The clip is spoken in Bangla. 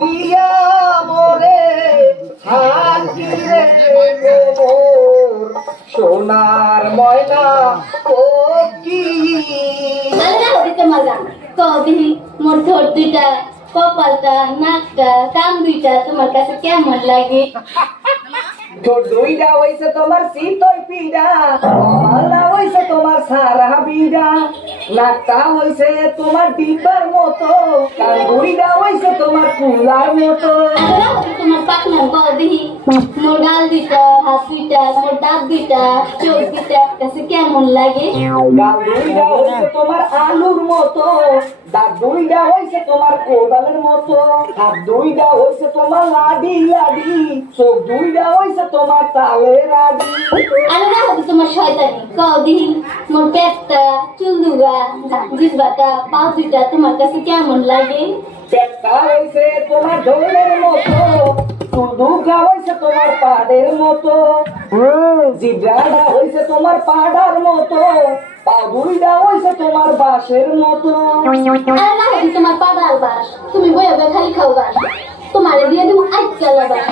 দিয়া মোরে হাকিরে গোবর সোনার ময়না ও কি আলাদা হবে তোমার গান কবি মোর ঠোঁট দুইটা কপালটা নাকটা কান দুইটা তোমার কাছে কেমন লাগে ঠোঁট দুইটা হইছে তোমার শীতল পিড়া গলা হইছে তোমার সারা বিড়া নাকটা হইছে তোমার ডিব্বার মতো কান দুইটা হইছে তোমার কুলার মতো আলাদা হবে তোমার পাকনা কবি মোর গাল দুইটা হাত দুইটা মোর দাঁত দুইটা চোখ দুইটা কাছে কেমন লাগে গাল দুইটা হইছে তোমার আলুর মতো দাঁত দুইটা হইছে তোমার কোদালের মতো হাত দুইটা হইছে তোমার লাডি লাডি চোখ দুইটা হইছে তোমার তালের আডি আলাদা হবে তোমার শয়তানি কবি মোর পেটটা চুলদুগা জিহ্বাটা পা দুইটা তোমার কাছে কেমন লাগে পেটটা হইছে তোমার ঢোলের মতো চুলদুগা হইছে তোমার পাড়ের মতো জিব্রাটা হইছে তোমার পাড়ার মতো পা দুইটা হইছে তোমার বাঁশের মতো আলাদা হবে তোমার পাড়ার বাস তুমি বয়ে বয়ে খালি খাও বাস তোমারে দিয়ে দেবো আজকাল বাস